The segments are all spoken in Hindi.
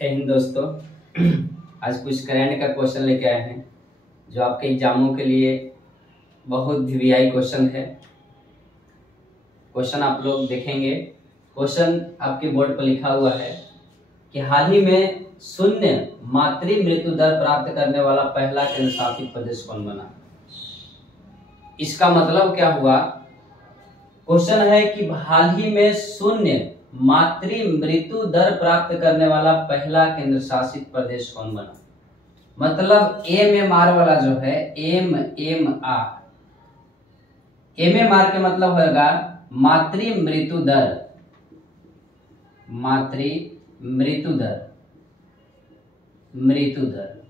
जय हिंद दोस्तों। आज कुछ करंट का क्वेश्चन लेके आए हैं जो आपके एग्जामों के लिए बहुत वीवीआई क्वेश्चन है। क्वेश्चन आप लोग देखेंगे। क्वेश्चन आपके बोर्ड पर लिखा हुआ है कि हाल ही में शून्य मातृ मृत्यु दर प्राप्त करने वाला पहला केंद्र शासित प्रदेश कौन बना। इसका मतलब क्या हुआ? क्वेश्चन है कि हाल ही में शून्य मातृ मृत्यु दर प्राप्त करने वाला पहला केंद्र शासित प्रदेश कौन बना। मतलब MMR वाला जो है MMR के मतलब होगा मातृ मृत्यु दर। मातृ मृत्यु दर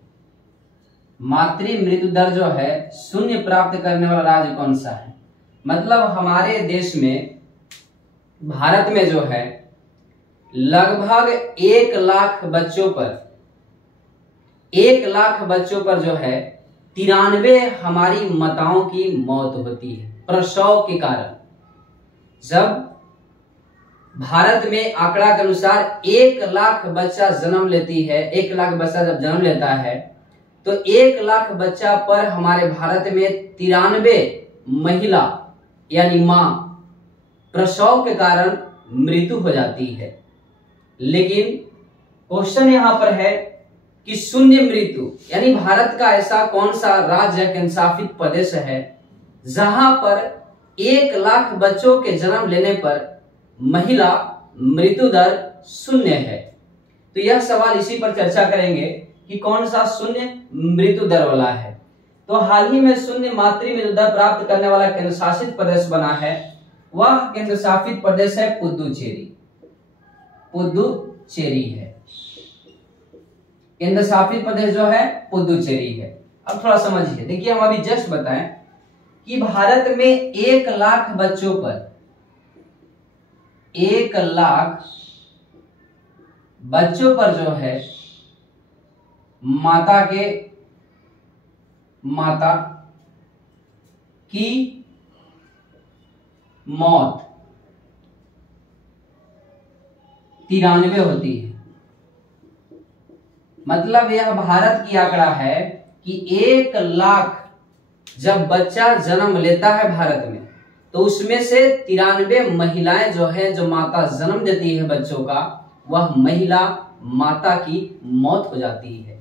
मातृ मृत्यु दर जो है शून्य प्राप्त करने वाला राज्य कौन सा है। मतलब हमारे देश में भारत में जो है लगभग 1 लाख बच्चों पर जो है 93 हमारी माताओं की मौत होती है प्रसव के कारण। जब भारत में आंकड़ा के अनुसार 1 लाख बच्चा जन्म लेती है, 1 लाख बच्चा जब जन्म लेता है तो 1 लाख बच्चा पर हमारे भारत में 93 महिला यानी मां प्रसव के कारण मृत्यु हो जाती है। लेकिन क्वेश्चन यहां पर है कि शून्य मृत्यु यानी भारत का ऐसा कौन सा राज्य केंद्र शासित प्रदेश है जहां पर 1 लाख बच्चों के जन्म लेने पर महिला मृत्यु दर शून्य है। तो यह सवाल इसी पर चर्चा करेंगे कि कौन सा शून्य मृत्यु दर वाला है। तो हाल ही में शून्य मातृ मृत्यु दर प्राप्त करने वाला केंद्र शासित प्रदेश बना है, वह केंद्र शासित प्रदेश है पुदुचेरी है। केंद्र शासित प्रदेश जो है पुदुचेरी है। अब थोड़ा समझिए, देखिए हम अभी जस्ट बताएं कि भारत में 1 लाख बच्चों पर 1 लाख बच्चों पर जो है माता की मौत 93 होती है। मतलब यह भारत की आंकड़ा है कि 1 लाख जब बच्चा जन्म लेता है भारत में तो उसमें से 93 महिलाएं जो है, जो माता जन्म देती है बच्चों का, वह महिला माता की मौत हो जाती है।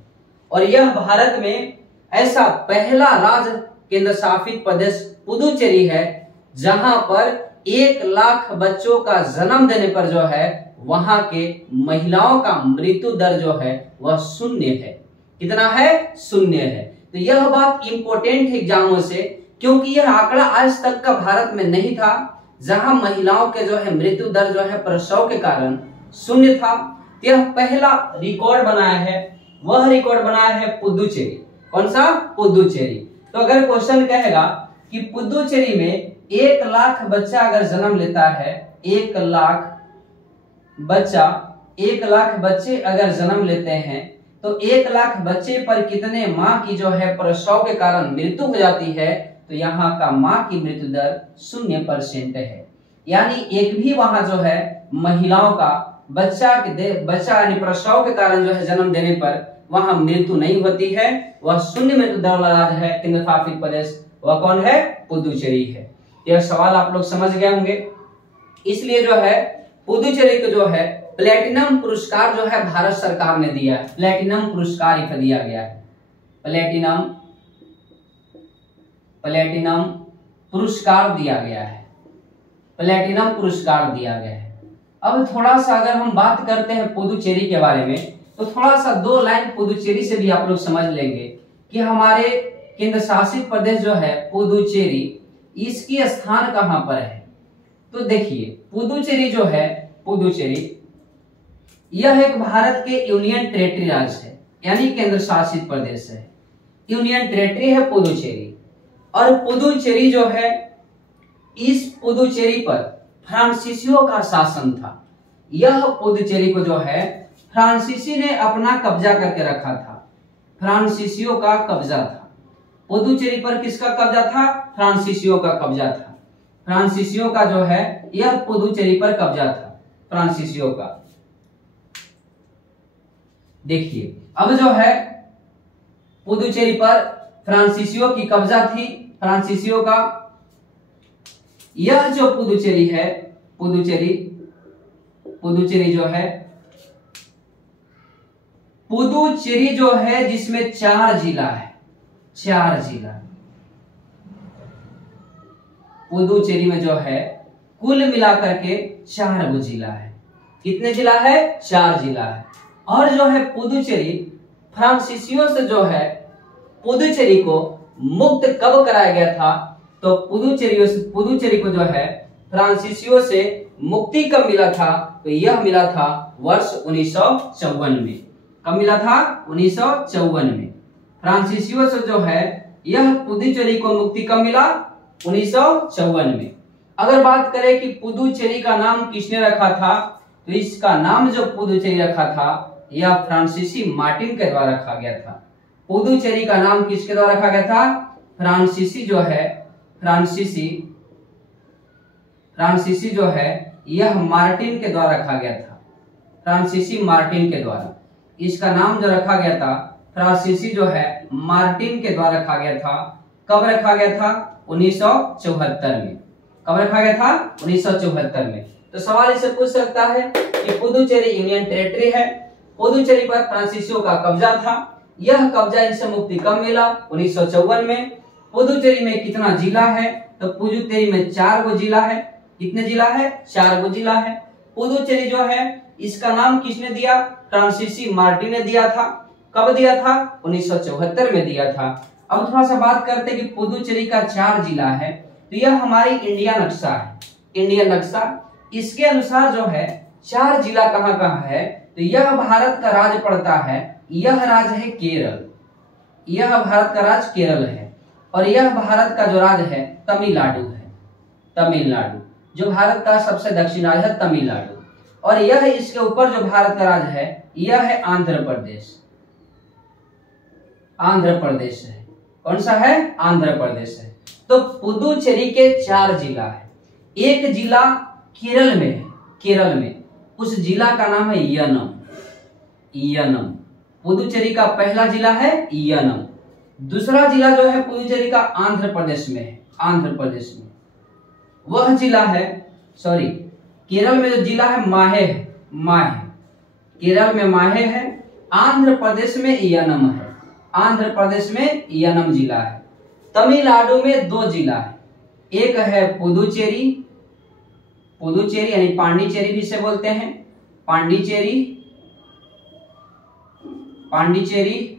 और यह भारत में ऐसा पहला राज्य केंद्र शासित प्रदेश पुदुचेरी है जहां पर 1 लाख बच्चों का जन्म देने पर जो है वहां के महिलाओं का मृत्यु दर जो है वह शून्य है। कितना है? शून्य है। तो यह बात इंपॉर्टेंट है एग्जामों से, क्योंकि यह आंकड़ा आज तक का भारत में नहीं था जहां महिलाओं के जो है मृत्यु दर जो है प्रसव के कारण शून्य था। यह पहला रिकॉर्ड बनाया है, वह रिकॉर्ड बनाया है पुदुचेरी। कौन सा? पुदुचेरी। तो अगर क्वेश्चन कहेगा कि पुदुचेरी में 1 लाख बच्चा अगर जन्म लेता है, 1 लाख बच्चे अगर जन्म लेते हैं तो 1 लाख बच्चे पर कितने मां की जो है प्रसव के कारण मृत्यु हो जाती है। तो यहाँ का मां की मृत्यु दर 0% है। यानी एक भी वहां जो है महिलाओं का बच्चा यानी प्रसव के कारण जो है जन्म देने पर वहां मृत्यु नहीं होती है। वह शून्य मृत्यु दर वाला राज्य है केंद्र शासित प्रदेश, वह कौन है? पुदुचेरी है। यह सवाल आप लोग समझ गए होंगे। इसलिए जो है पुदुचेरी को जो है प्लेटिनम पुरस्कार जो है भारत सरकार ने दिया है। प्लेटिनम पुरस्कार इसे दिया गया है। प्लेटिनम पुरस्कार दिया गया है। प्लेटिनम पुरस्कार दिया गया है। अब थोड़ा सा अगर हम बात करते हैं पुदुचेरी के बारे में तो थोड़ा सा 2 लाइन पुदुचेरी से भी आप लोग समझ लेंगे कि हमारे केंद्र शासित प्रदेश जो है पुदुचेरी, इसकी स्थान कहां पर है। तो देखिए पुदुचेरी जो है, पुदुचेरी यह एक भारत के यूनियन टेरिटरी राज्य है, यानी केंद्र शासित प्रदेश है। यूनियन टेरिटरी है पुदुचेरी। और पुदुचेरी जो है, इस पुदुचेरी पर फ्रांसीसियों का शासन था। यह पुदुचेरी को जो है फ्रांसीसी ने अपना कब्जा करके रखा था। फ्रांसीसियों का कब्जा था पुदुचेरी पर। किसका कब्जा था? फ्रांसीसियों का कब्जा था। फ्रांसीसियों का जो है यह पुदुचेरी पर कब्जा था, फ्रांसीसियों का। देखिए अब जो है पुदुचेरी पर फ्रांसीसियों की कब्जा थी, फ्रांसीसियों का। यह जो पुदुचेरी है, पुदुचेरी जो है, पुदुचेरी जो है जिसमें 4 जिला है, 4 जिला। पुदुचेरी में जो है कुल मिलाकर के 4 गो जिला है। कितने जिला है? 4 जिला है। और जो है पुदुचेरी फ्रांसीसियों से जो है पुदुचेरी को मुक्त कब कराया गया था? तो पुदुचेरी को जो है फ्रांसीसियों से मुक्ति कब मिला था? तो यह मिला था वर्ष 1954 में। कब मिला था? 1954 में। फ्रांसीसियों से जो है यह पुदुचेरी को मुक्ति कब मिला? 1954 में। अगर बात करें कि पुदुचेरी का नाम किसने रखा था, तो इसका नाम जो पुदुचेरी रखा था यह फ्रांसीसी मार्टिन के द्वारा रखा गया था। पुदुचेरी का नाम किसके द्वारा रखा गया था? फ्रांसीसी जो है, फ्रांसीसी जो है यह मार्टिन के द्वारा रखा गया था। फ्रांसीसी मार्टिन के द्वारा इसका नाम जो रखा गया था फ्रांसीसी जो है मार्टिन के द्वारा रखा गया था। कब रखा गया था? 1974 में। कब रखा गया था? 1974 में। तो सवाल इससे पूछ सकता है कि पुदुचेरी यूनियन टेरिटरी है, पुदुचेरी पर फ्रांसीसियों का कब्जा था, यह कब्जा इनसे मुक्ति कब मिला? 1954 में। पुदुचेरी में कितना जिला है? तो पुदुचेरी में 4 गो जिला है। कितने जिला है? 4 गो जिला है। पुदुचेरी जो है इसका नाम किसने दिया? फ्रांसीसी मार्टिन ने दिया था। कब दिया था? 1974 में दिया था। अब थोड़ा सा बात करते हैं कि पुदुचेरी का 4 जिला है, तो यह हमारी इंडिया नक्शा है, इंडियन नक्शा। इसके अनुसार जो है 4 जिला कहाँ कहाँ है, तो यह भारत का राज्य पड़ता है, यह राज्य है केरल, यह भारत का राज्य केरल है। और यह भारत का जो राज्य है तमिलनाडु है, तमिलनाडु जो भारत का सबसे दक्षिण राज्य है तमिलनाडु। और यह इसके ऊपर जो भारत का राज्य है यह है आंध्र प्रदेश, आंध्र प्रदेश है। कौन सा है? आंध्र प्रदेश है। तो पुदुचेरी के 4 जिला है। एक जिला केरल में है, केरल में उस जिला का नाम है यनम, यनम। पुदुचेरी का पहला जिला है यनम। दूसरा जिला जो है पुदुचेरी का आंध्र प्रदेश में है, आंध्र प्रदेश में वह जिला है, सॉरी केरल में जो जिला है माहे है, माहे। केरल में माहे है, आंध्र प्रदेश में यनम है, आंध्र प्रदेश में यनम जिला है। तमिलनाडु में 2 जिला है, एक है पुदुचेरी, पुदुचेरी यानी पांडिचेरी भी इसे बोलते हैं, पांडिचेरी, पांडिचेरी।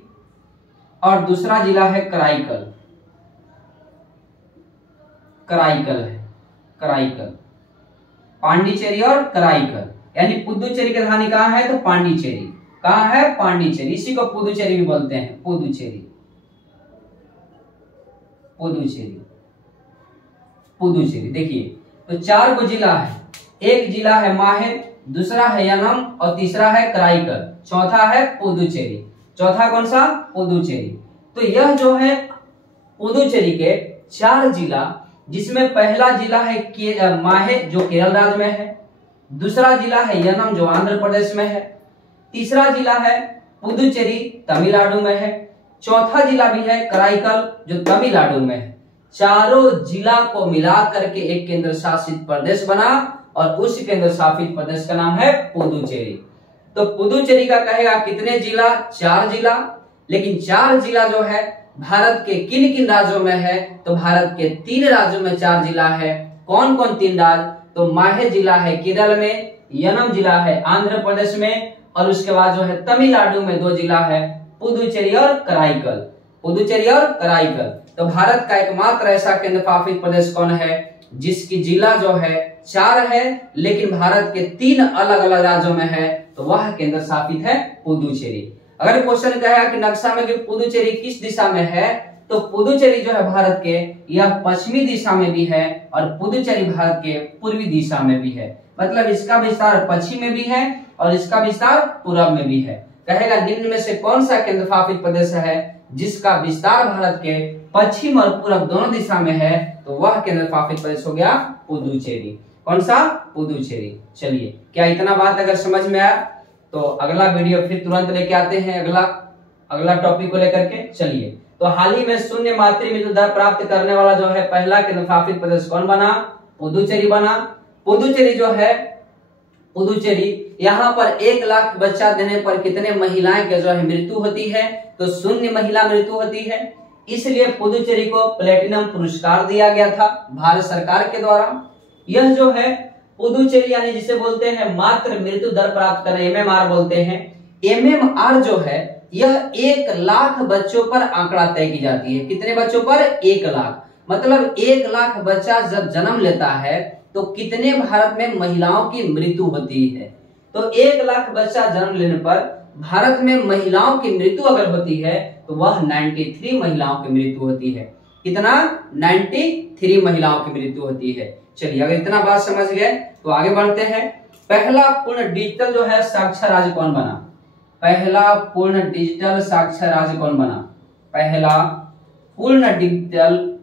और दूसरा जिला है कराईकल, कराईकल है, कराईकल। पांडिचेरी और कराईकल यानी पुदुचेरी की राजधानी कहाँ है? तो पांडिचेरी। कहाँ है? पांडिचेरी। इसी को पुदुचेरी भी बोलते हैं, पुदुचेरी, पुदुचेरी, पुदुचेरी। देखिए तो 4 गो जिला है, एक जिला है माहे, दूसरा है यनम और तीसरा है कराईकल, चौथा है पुदुचेरी। चौथा कौन सा? पुदुचेरी। तो यह जो है पुदुचेरी के 4 जिला, जिसमें पहला जिला है माहे जो केरल राज्य में है, दूसरा जिला है यनम जो आंध्र प्रदेश में है, तीसरा जिला है पुदुचेरी तमिलनाडु में है, चौथा जिला भी है कराईकल जो तमिलनाडु में है। चारों जिला को मिला करके एक केंद्र शासित प्रदेश बना और उस केंद्र शासित प्रदेश का नाम है पुदुचेरी। तो पुदुचेरी का कहेगा कितने जिला? 4 जिला। लेकिन 4 जिला जो है भारत के किन किन राज्यों में है? तो भारत के 3 राज्यों में 4 जिला है। कौन कौन 3 राज्य? तो माहे जिला है केरल में, यनम जिला है आंध्र प्रदेश में, और उसके बाद जो है तमिलनाडु में 2 जिला है, पुदुचेरी और कराईकल, पुदुचेरी और कराईकल। तो भारत का एकमात्र ऐसा केंद्र शासित प्रदेश कौन है जिसकी जिला जो है 4 है लेकिन भारत के 3 अलग अलग राज्यों में है? तो वह केंद्र शासित है पुदुचेरी। अगर क्वेश्चन कहेगा कि नक्शा में कि पुदुचेरी किस दिशा में है, तो पुदुचेरी जो है भारत के यह पश्चिमी दिशा में भी है और पुदुचेरी भारत के पूर्वी दिशा में भी है। मतलब इसका विस्तार पश्चिम में भी है और इसका विस्तार पूर्व में भी है। कहेगा निम्न में से कौन सा केंद्र शासित प्रदेश है जिसका विस्तार भारत के पश्चिम और पूर्व दोनों दिशा में है? तो वह केंद्र शासित प्रदेश हो गया पुदुचेरी। कौन सा? पुदुचेरी। चलिए, क्या इतना बात अगर समझ में आया तो अगला वीडियो फिर तुरंत लेके आते हैं अगला टॉपिक को लेकर के। चलिए, तो हाल ही में शून्य मातृ मृत्यु दर प्राप्त करने वाला जो है पहला केंद्रशासित प्रदेश कौन बना? पुदुचेरी बना। पुदुचेरी जो है, पुदुचेरी यहाँ पर 1 लाख बच्चा देने पर कितने महिलाएं के जो है मृत्यु होती है? तो 0 महिला मृत्यु होती है। इसलिए पुदुचेरी को प्लेटिनम पुरस्कार दिया गया था भारत सरकार के द्वारा। यह जो है पुदुचेरी यानी जिसे बोलते हैं मातृ मृत्यु दर प्राप्त करने, MMR बोलते हैं। MMR जो है यह 1 लाख बच्चों पर आंकड़ा तय की जाती है। कितने बच्चों पर? 1 लाख। मतलब 1 लाख बच्चा जब जन्म लेता है तो कितने भारत में महिलाओं की मृत्यु होती है? तो 1 लाख बच्चा जन्म लेने पर भारत में महिलाओं की मृत्यु अगर होती है तो वह 93 महिलाओं की मृत्यु होती है। कितना? 93 महिलाओं की मृत्यु होती है। चलिए, अगर इतना बात समझ गए तो आगे बढ़ते हैं। पहला पूर्ण डिजिटल जो है साक्षर राज्य कौन बना? पहला पूर्ण डिजिटल साक्षर राज्य कौन बना? पहला पूर्ण डिजिटल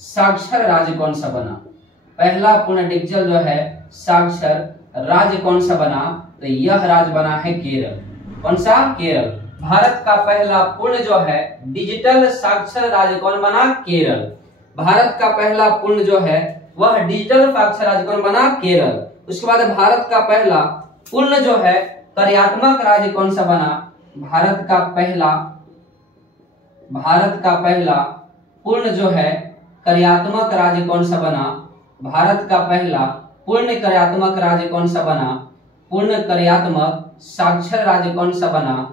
साक्षर राज्य कौन सा बना? पहला पूर्ण डिजिटल जो है साक्षर राज्य कौन सा बना? तो यह राज्य बना है केरल। कौन सा? केरल। भारत का पहला पूर्ण जो है डिजिटल साक्षर राज्य कौन बना? केरल। भारत का पहला पूर्ण जो है वह डिजिटल साक्षर राज्य कौन बना? केरल। उसके बाद भारत का पहला पूर्ण जो है कार्यात्मक राज्य कौन सा बना? भारत का पहला पूर्ण जो है कार्यात्मक राज्य कौन सा बना? भारत का पहला पूर्ण कार्यात्मक राज्य कौन सा बना? पूर्ण कार्यात्मक साक्षर राज्य कौन सा बना?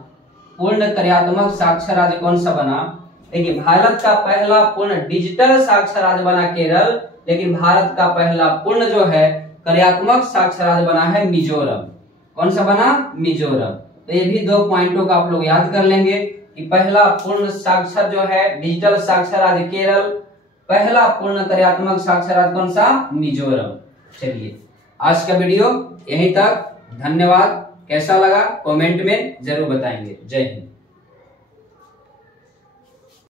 पूर्ण कार्यात्मक साक्षर राज्य कौन सा बना? देखिए, भारत का पहला पूर्ण डिजिटल साक्षर राज्य बना केरल, लेकिन भारत का पहला पूर्ण जो है कार्यात्मक साक्षर राज्य बना है मिजोरम। कौन सा बना? मिजोरम। तो ये भी 2 पॉइंटों का आप लोग याद कर लेंगे कि पहला पूर्ण साक्षर जो है डिजिटल साक्षर राज्य केरल, पहला पूर्ण कार्यात्मक साक्षर राज्य कौन सा? मिजोरम। चलिए, आज का वीडियो यहीं तक। धन्यवाद। कैसा लगा कमेंट में जरूर बताएंगे। जय हिंद।